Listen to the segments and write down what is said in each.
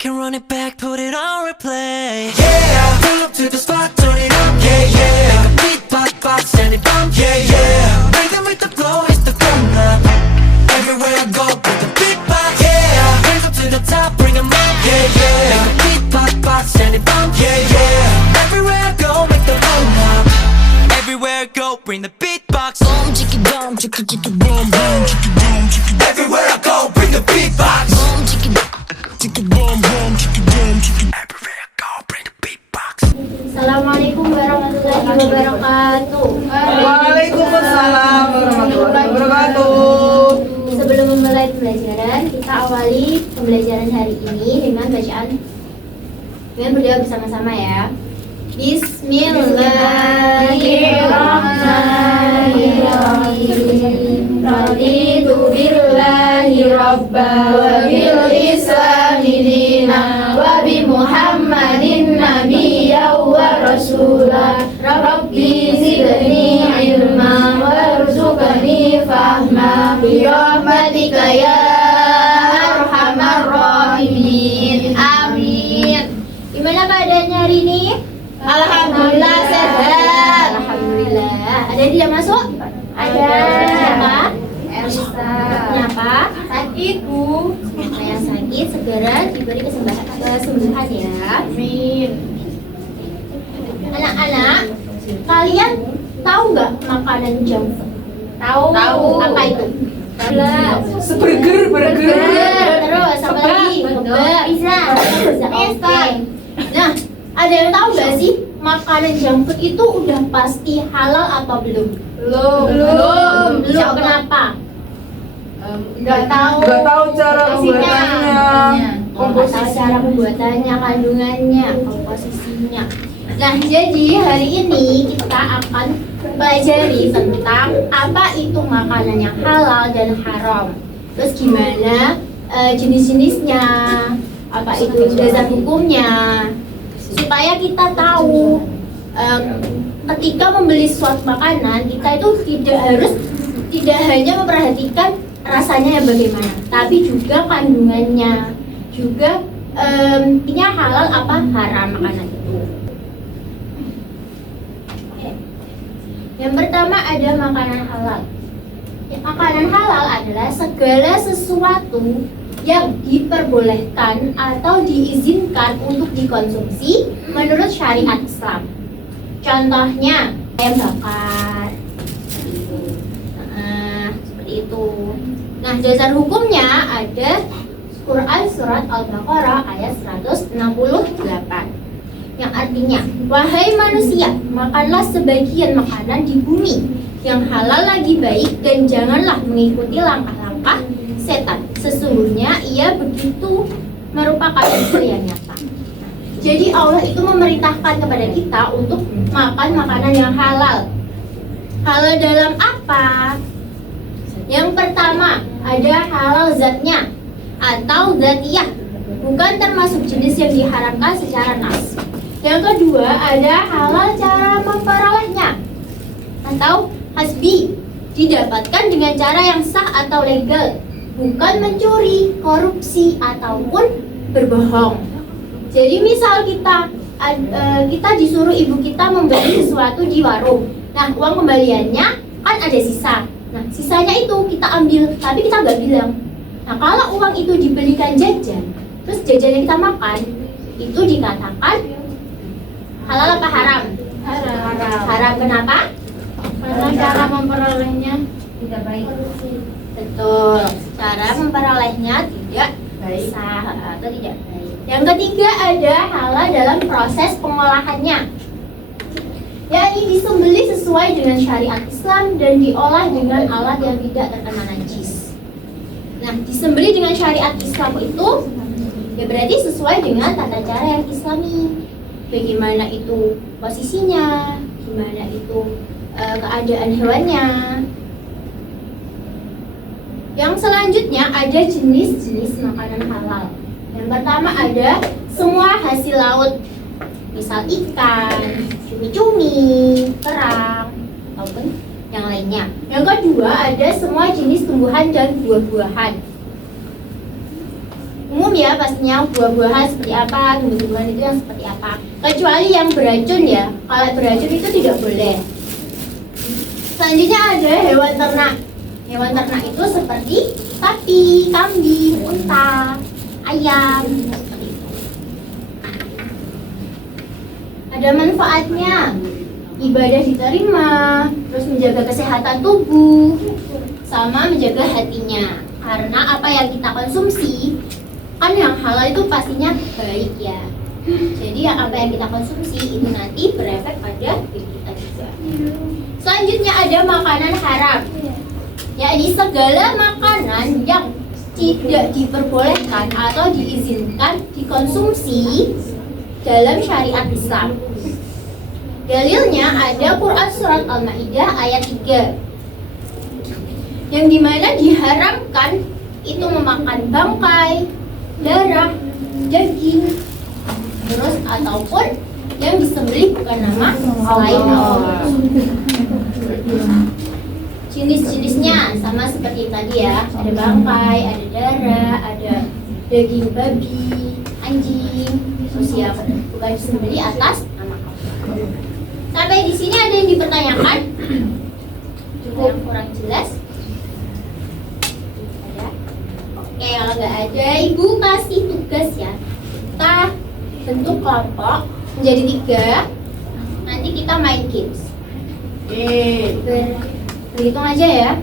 can run it back, put it on replay. Yeah, pull up to the spot, turn it up. Yeah, yeah. Make a beat, box, box, and it bump. Yeah, yeah. Rhythm with the flow, it's the grown up. Everywhere I go, with the beatbox. Yeah, hands up to the top, bring 'em up. Yeah, yeah. Make a beat, box, box, and it bump. Yeah, yeah. Everywhere I go, make the boom up. Everywhere I go, bring the beatbox. Boom, chicka, boom, chicka, chicka, boom, boom, chicka, boom, chicka. Everywhere I go, bring the beatbox. Boom, chicka, chicka, boom, boom, chicka, boom, chicka. Everywhere I go, bring the beatbox. Assalamualaikum warahmatullahi wabarakatuh. Waalaikumsalam warahmatullahi wabarakatuh. Sebelum memulai pembelajaran, kita awali pembelajaran hari ini dengan bacaan. Dengan berdoa bersama-sama ya. Bismillahirrahmanirrahim. Raditu billahi rabba wa bil islami dina wa bi Muhammadin nabiyya wa rasula. Rabbi zidni ilma warzuqni fahma bi rahmatika ya arhamar rahimin. Amin. Gimana keadaannya hari ini? Alhamdulillah sehat. Alhamdulillah. Ada yang tidak masuk? Ada. Siapa? Kenapa? Sakit, Bu. Siapa yang sakit segera diberi kesembuhan ya. Amin. Anak-anak, kalian tahu nggak makanan junk food? Tahu. Apa itu? Burger. Terus apa lagi? Pizza. Oke. Nah, ada yang tahu nggak sih makanan junk food itu udah pasti halal atau belum? Belum. Kenapa? Nggak tahu cara pembuatannya. Nggak tahu cara pembuatannya, kandungannya, komposisinya. Nah, jadi hari ini kita akan pelajari tentang apa itu makanan yang halal dan haram. Terus gimana jenis-jenisnya, apa itu dasar hukumnya, supaya kita tahu ketika membeli suatu makanan kita itu tidak hanya memperhatikan rasanya yang bagaimana, tapi juga kandungannya, juga ini halal apa haram makanan itu. Yang pertama ada makanan halal. Makanan halal adalah segala sesuatu yang diperbolehkan atau diizinkan untuk dikonsumsi menurut syariat Islam. Contohnya ayam bakar, seperti itu. Nah, dasar hukumnya ada Quran surat Al-Baqarah ayat 168 yang artinya, wahai manusia, makanlah sebagian makanan di bumi yang halal lagi baik dan janganlah mengikuti langkah-langkah setan. Sesungguhnya ia begitu merupakan unsur yang nyata. Jadi Allah itu memerintahkan kepada kita untuk makan makanan yang halal. Halal dalam apa? Yang pertama ada halal zatnya atau zatiyah, bukan termasuk jenis yang diharamkan secara nas. Yang kedua ada halal cara memperolehnya atau hasbi, didapatkan dengan cara yang sah atau legal, bukan mencuri, korupsi, ataupun berbohong. Jadi misal kita disuruh ibu kita membeli sesuatu di warung. Nah, uang kembaliannya kan ada sisa. Nah, sisanya itu kita ambil, tapi kita nggak bilang. Nah, kalau uang itu dibelikan jajan, terus jajan yang kita makan, itu dikatakan halal apa haram? Haram. Kenapa? Karena cara memperolehnya tidak baik. Betul. Cara memperolehnya tidak sah atau tidak baik. Yang ketiga ada halal dalam proses pengolahannya, yakni disembelih sesuai dengan syariat Islam dan diolah dengan alat yang tidak terkena najis. Nah, disembelih dengan syariat Islam itu ya berarti sesuai dengan tata cara yang Islami. Bagaimana itu posisinya, gimana itu keadaan hewannya. Yang selanjutnya ada jenis-jenis makanan halal. Yang pertama ada semua hasil laut, misal ikan, cumi-cumi, kerang, ataupun yang lainnya. Yang kedua ada semua jenis tumbuhan dan buah-buahan. umum ya pastinya, buah-buahan seperti apa, tumbuh-tumbuhan itu yang seperti apa. Kecuali yang beracun ya, kalau beracun itu tidak boleh. Selanjutnya ada hewan ternak. Hewan ternak itu seperti sapi, kambing, unta, ayam, seperti itu. Ada manfaatnya, ibadah diterima, terus menjaga kesehatan tubuh, sama menjaga hatinya. Karena apa yang kita konsumsi, kan yang halal itu pastinya baik ya. Jadi apa yang kita konsumsi itu nanti berefek pada diri kita juga. Selanjutnya ada makanan haram, yakni segala makanan yang tidak diperbolehkan atau diizinkan dikonsumsi dalam syariat Islam. Dalilnya ada Quran surat Al-Maidah ayat 3, yang dimana diharamkan itu memakan bangkai, darah, daging, terus ataupun yang disembelih bukan nama selain Allah. Jenis-jenisnya sama seperti tadi ya, ada bangkai, ada darah, ada daging babi, anjing, terus yang bukan disembelih atas nama Allah. Sampai di sini ada yang dipertanyakan? Cukup yang kurang jelas? Ada? Oke, kalau nggak ada, Ibu kasih tugas ya. Kita bentuk kelompok menjadi 3. Nanti kita main games. Berhitung aja ya.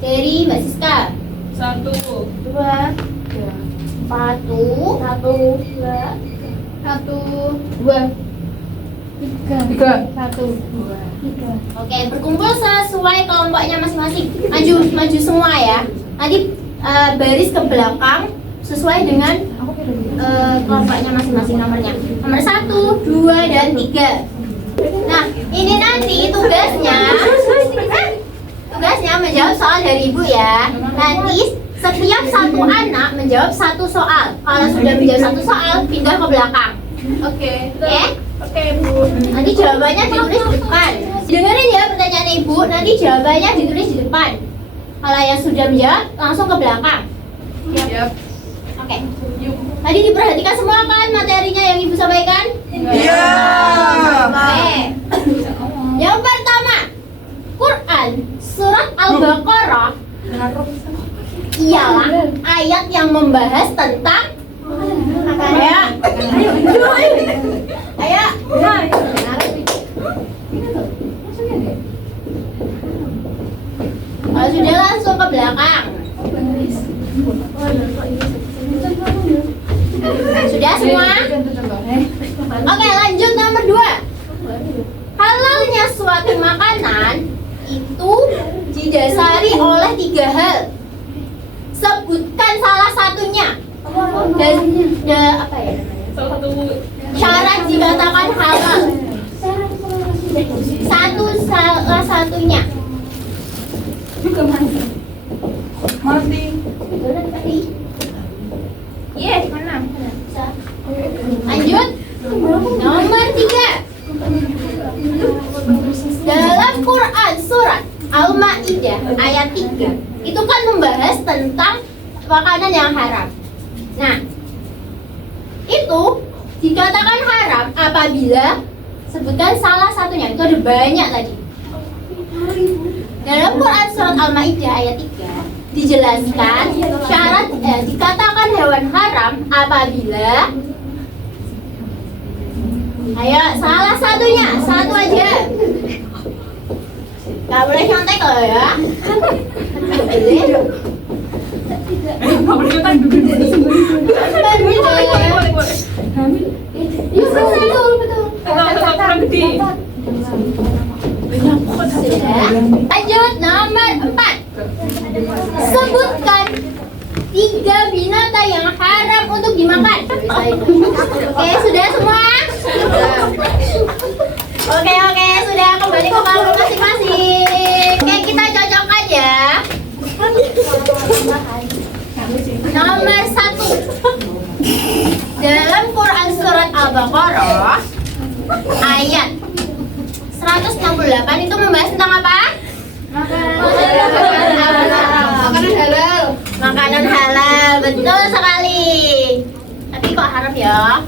Dari Mbak Siska. 1, 2, 4, 1, 2, 3. 1, 2, 3. Oke, berkumpul sesuai kelompoknya masing-masing. Maju semua ya. Nanti baris ke belakang sesuai dengan kelompoknya masing-masing nomornya. Nomor 1, 2, dan 3. Nah, ini nanti tugasnya menjawab soal dari Ibu ya. Nanti setiap satu anak menjawab 1 soal. Kalau sudah menjawab 1 soal, pindah ke belakang. Oke. Oke? Oke, Bu. Nanti jawabannya ditulis di depan. Dengerin ya pertanyaan Ibu, nanti jawabannya ditulis di depan. Kalau yang sudah menjawab, langsung ke belakang. Siap. Oke. Tadi diperhatikan semua kan materinya yang Ibu sampaikan? Iya. Oke. Yang pertama, Quran surat Al-Baqarah ialah ayat yang membahas tentang Ayo. Kalau sudah langsung ke belakang. Sudah semua? Oke, lanjut nomor 2. Halalnya suatu makanan itu didasari oleh 3 hal. Sebutkan salah satunya. Dan apa ya? Syarat dikatakan halal. Salah satunya. Juga mati. Mati. Iya, mana? Lanjut. Nomor 3. Dalam Quran surat Al-Maidah ayat 3 itu kan membahas tentang makanan yang haram. Nah, itu dikatakan haram apabila sebutkan salah satunya. Itu ada banyak tadi. Dalam Quran surat Al-Maidah ayat 3 dijelaskan syarat dikatakan hewan haram apabila ayo salah satunya, satu aja. Gak boleh nyontek loh ya. Lanjut nomor 4. Sebutkan 3 binatang yang haram untuk dimakan. Oke, sudah semua? Oke, sudah kembali ke kelompok masing-masing. Oke, kita cocokkan ya. Nomor 1. Dalam Quran surat Al-Baqarah ayat 168 itu membahas tentang apa? Makanan halal. Makanan halal, betul sekali. Harap ya.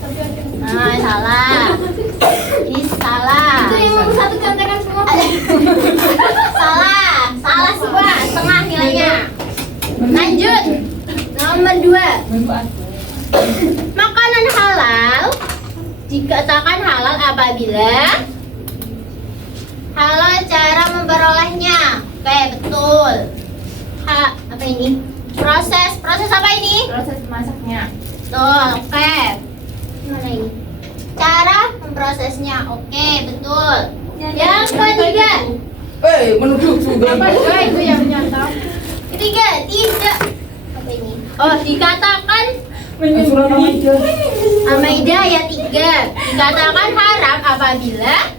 Nah, salah. Ini salah. Itu yang nomor 1 contekan semua. Salah semua. Setengah nilainya. Lanjut. Nomor 2. Makanan halal dikatakan halal apabila halal cara memperolehnya. Oke, betul. Apa ini? Proses apa ini? Proses masaknya. Betul, oke. Gimana ini? Cara memprosesnya. Oke, betul. Yang ketiga. Menuduh juga. Apa itu yang nyata? Ketiga, tidak. Apa ini? Oh, dikatakan Surat Al-Maidah ayat 3. Dikatakan haram apabila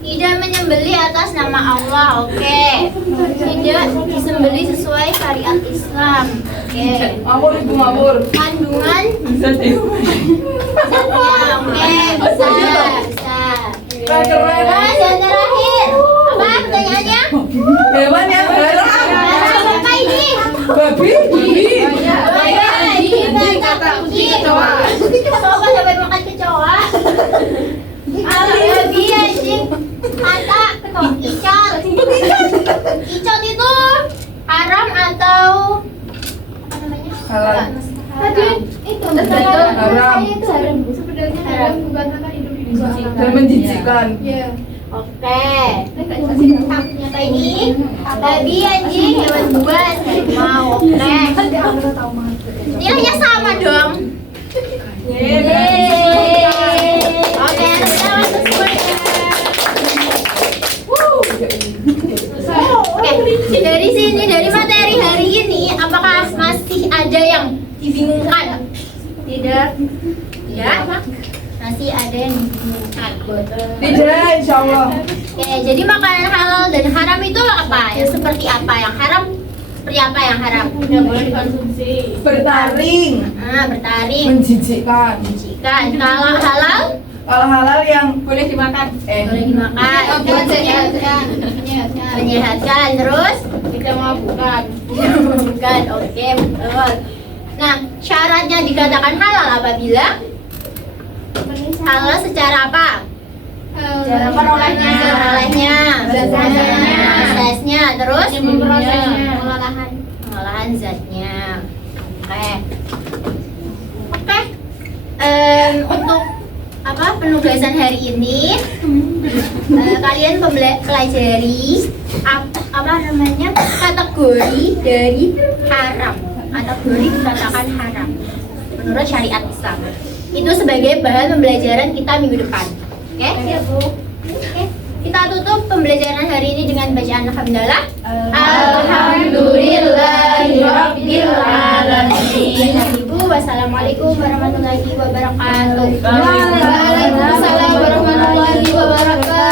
tidak menyembelih atas nama Allah. Oke. Tidak disembelih sesuai syariat Islam. Oke. Mabur itu mabur. Kandungan Bisa deh. oke, bisa. Keren. Terus yang terakhir. Apa pertanyaannya? Hewan yang haram. Haram apa ini? Babi. Kecoa sampai makan kecoa. Babi anjing. Mata icat. Icat itu haram atau apa namanya? Halal. Tadi itu Haram. itu haram. Sebenarnya haram bukan karena hidup di Indonesia. Dan menjijikan. Iya. Oke. Apa ini? Babi anjing hewan buas. Mau. Oke. Nilainya sama dong. Yeay. Oke, selamat semuanya. Oke, dari sini, dari materi hari ini, apakah masih ada yang dibingungkan? Tidak. Ya? Masih ada yang dibingungkan. Tidak, insya Allah. Oke, jadi makanan halal dan haram itu apa? Ya, seperti apa yang haram? Seperti apa yang haram? Tidak boleh dikonsumsi. Bertaring. Nah, bertaring. Menjijikan. Kan kalau halal Kalau halal yang boleh dimakan. boleh dimakan. Menyehatkan terus Tidak memabukkan. bukan. Oke, betul. Nah, syaratnya dikatakan halal apabila halal secara apa? Cara perolehnya. Perolehnya, prosesnya, terus Memprosesnya. pengolahan zatnya. Oke. Oke. Untuk apa penugasan hari ini kalian pelajari apa namanya kategori dari haram, kategori dikatakan haram menurut syariat Islam itu sebagai bahan pembelajaran kita minggu depan. Oke? Oke. Kita tutup pembelajaran hari ini dengan bacaan alhamdulillah. Alhamdulillahirabbil alamin. Ibu, wassalamualaikum warahmatullahi wabarakatuh. Waalaikumsalam warahmatullahi wabarakatuh.